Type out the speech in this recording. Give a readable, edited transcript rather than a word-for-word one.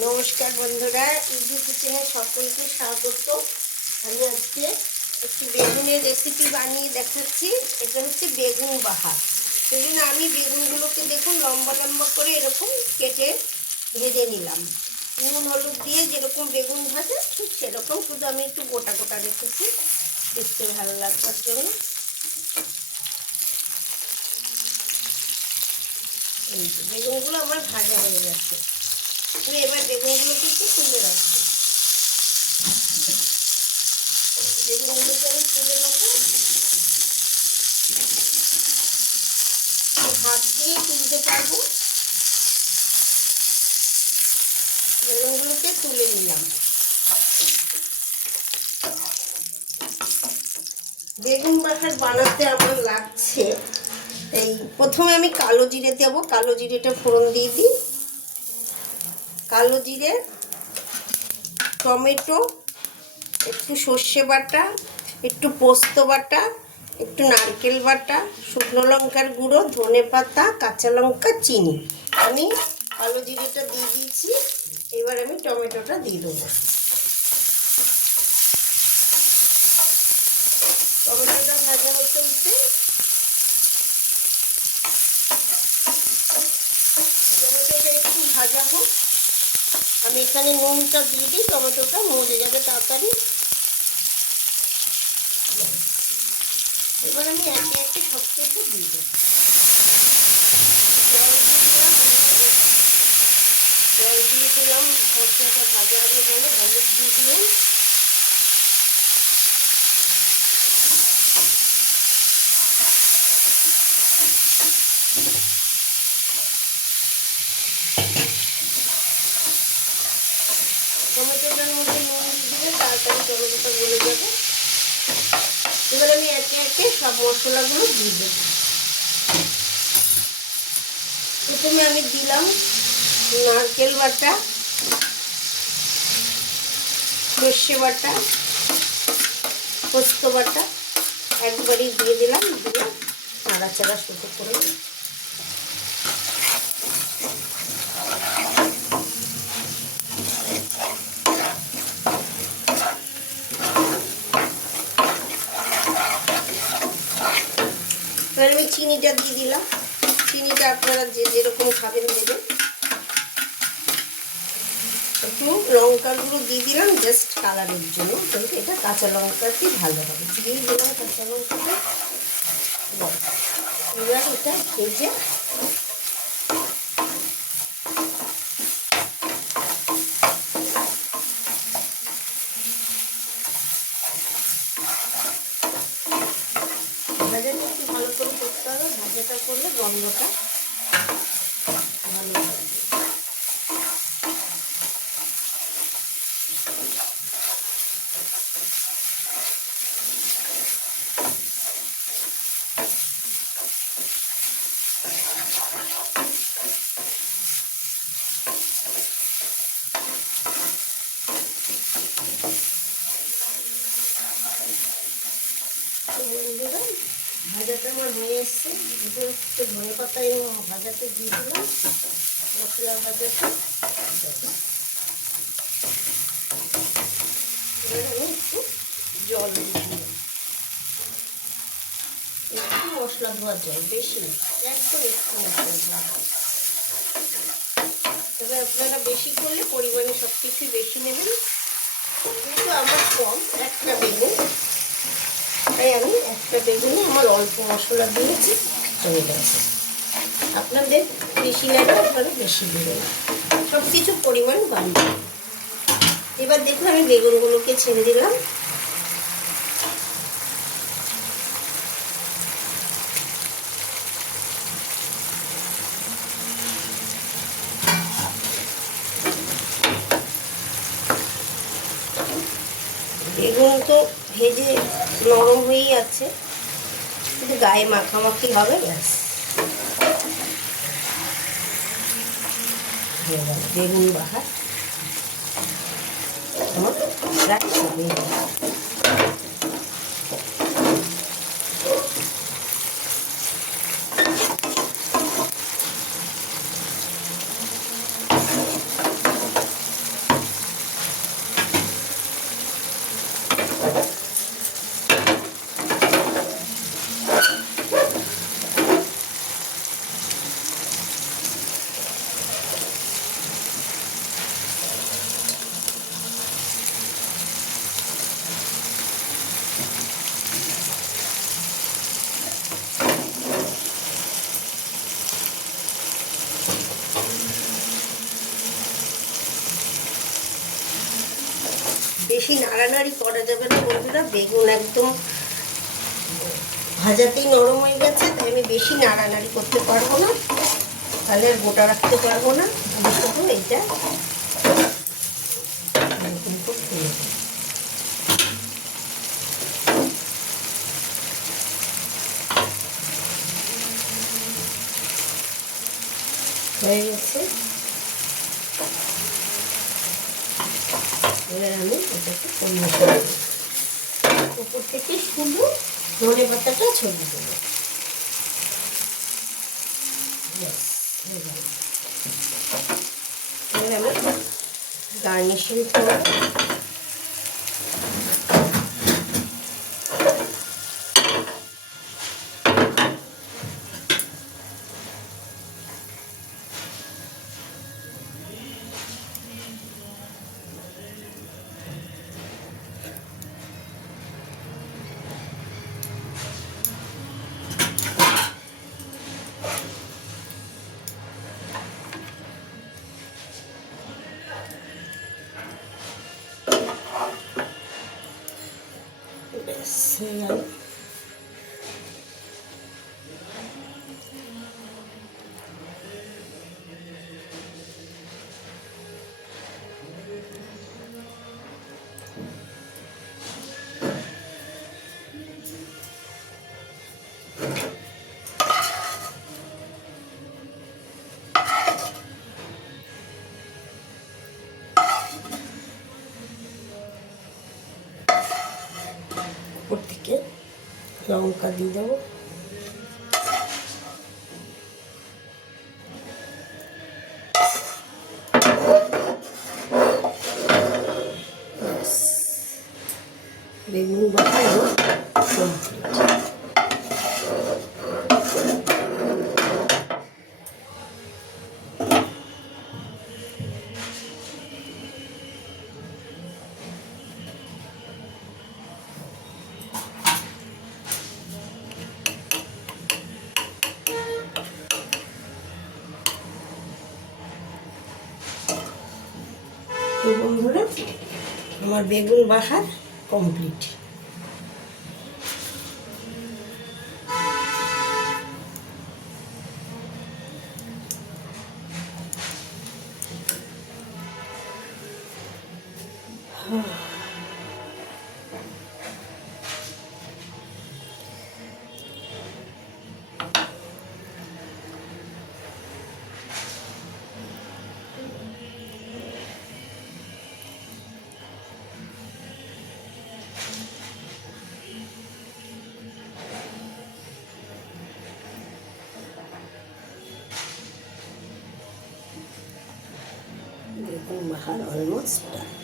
নমস্কার বন্ধুরা, ইজি কিচেনে সকলকে স্বাগত। আমি আজকে একটি বেগুনের রেসিপি বানিয়ে দেখাচ্ছি। এটা হচ্ছে বেগুন বাহার। সেই জন্য আমি বেগুনগুলোকে দেখুন লম্বা লম্বা করে এরকম কেটে ভেজে নিলাম। নুন হলুদ দিয়ে যেরকম বেগুন ভাজে ঠিক সেরকম, শুধু আমি একটু গোটা গোটা রেখেছি দেখতে ভালো লাগবার জন্য। এই যে বেগুনগুলো আমার ভাজা হয়ে গেছে। আমি এবার বেগুনগুলোকে একটু তুলে রাখবো। বেগুনগুলোকে আমি তুলে রাখবো, হাত দিয়ে তুলতে পারবো। বেগুনগুলোকে তুলে নিলাম। বেগুন বাহার বানাতে আমার লাগছে, এই প্রথমে আমি কালো জিরে দেবো। কালো জিরেটা ফোড়ন দিয়ে দিই। কালো জিরে, টমেটো, একটু সর্ষে বাটা, একটু পোস্ত বাটা, একটু নারকেল বাটা, শুকনো লঙ্কার গুঁড়ো, ধনে পাতা, কাঁচা লঙ্কা, চিনি। আমি কালো জিরেটা দিয়ে দিয়েছি। এবার আমি টমেটোটা দিয়ে দেবো। টমেটোটা ভাজা হতে হতে টমেটোটা একটু ভাজা হোক। আমি এখানে নুনটা দিয়ে দিই, টমেটোটা মজে যাবে তাড়াতাড়ি। এবার আমি একে একে সব কিছু দিয়ে দেবো। জল দিয়ে দিলাম, মশলাটা ভাজা হবে বলে হলুদ দিয়ে দিলাম। টমেটোটার মধ্যে নুন দিয়ে দিলে তাড়াতাড়ি টমেটোটা গলে যাবে। এবার আমি একে একে সব মশলাগুলো দিয়ে দেবো। প্রথমে আমি দিলাম নারকেল বাটা, সর্ষে বাটা, পোস্ত বাটা একবারই দিয়ে দিলাম। দিয়ে নাড়াচাড়া শুরু করে এবার আমি চিনিটা দিয়ে দিলাম। চিনিটা আপনারা যে যেরকম খাবেন দেবেন। একটু লঙ্কা গুঁড়ো দিয়ে দিলাম জাস্ট কালারের জন্য, কিন্তু এটা কাঁচা লঙ্কাটি ভালো হবে। দিয়ে দিলাম কাঁচা লঙ্কাটা। এবার এটা ভেজে ভাজাটা একটু ভালো করে করতে হবে। ভাজাটা করলে গন্ধটা ভালো হবে। ভাজাটা আমার হয়ে এসছে। একটু ধনে পাতা এবং ভাজাতে দিয়ে দিলাম, মশলা ভাজাটা। এবার আমি একটু জল দিয়ে দিলাম, একটু মশলা ধোয়ার জল, বেশি না, একদম একটু মশলা ধোয়া। তবে আপনারা বেশি করলে পরিমাণে সব কিছুই বেশি নেবেন, কিন্তু আমার কম, একটা বেগুন, তাই আমি একটা বেগুনে আমার অল্প মশলা দিয়েছি, হয়ে গেছে। আপনাদের বেশি লাগবে আপনারা বেশি দেবেন, সব কিছু পরিমাণ বাড়বে। এবার দেখুন আমি বেগুনগুলোকে ছেড়ে দিলাম। বেগুন তো ভেজে নরম হয়েই আছে, শুধু গায়ে মাখামাখি হবে, ব্যাস। বেগুন বাহার আমার রাখছি। বেশি নাড়ানাড়ি করা যাবে না বন্ধুরা, বেগুন একদম ভাজাতেই নরম হয়ে গেছে, তাই আমি বেশি নাড়ানাড়ি করতে পারবো না, তাহলে আর গোটা রাখতে পারবো না। আমি শুধু এইটা হয়ে গেছে। এবার আমি এটাকে কমিয়ে দেবো, উপর থেকে শুধু ধনে পাতাটা ছড়িয়ে দেবো। এবার আমি গার্নিশিং করবো। ব্যাস হয়ে গেল। উপর থেকে লঙ্কা দিয়ে দেবো। বেগুন বাটাও কমপ্লিট। তো বন্ধুরা, আমার বেগুন বাহার কমপ্লিট। বেগুন বাহার অলমোস্ট ডান।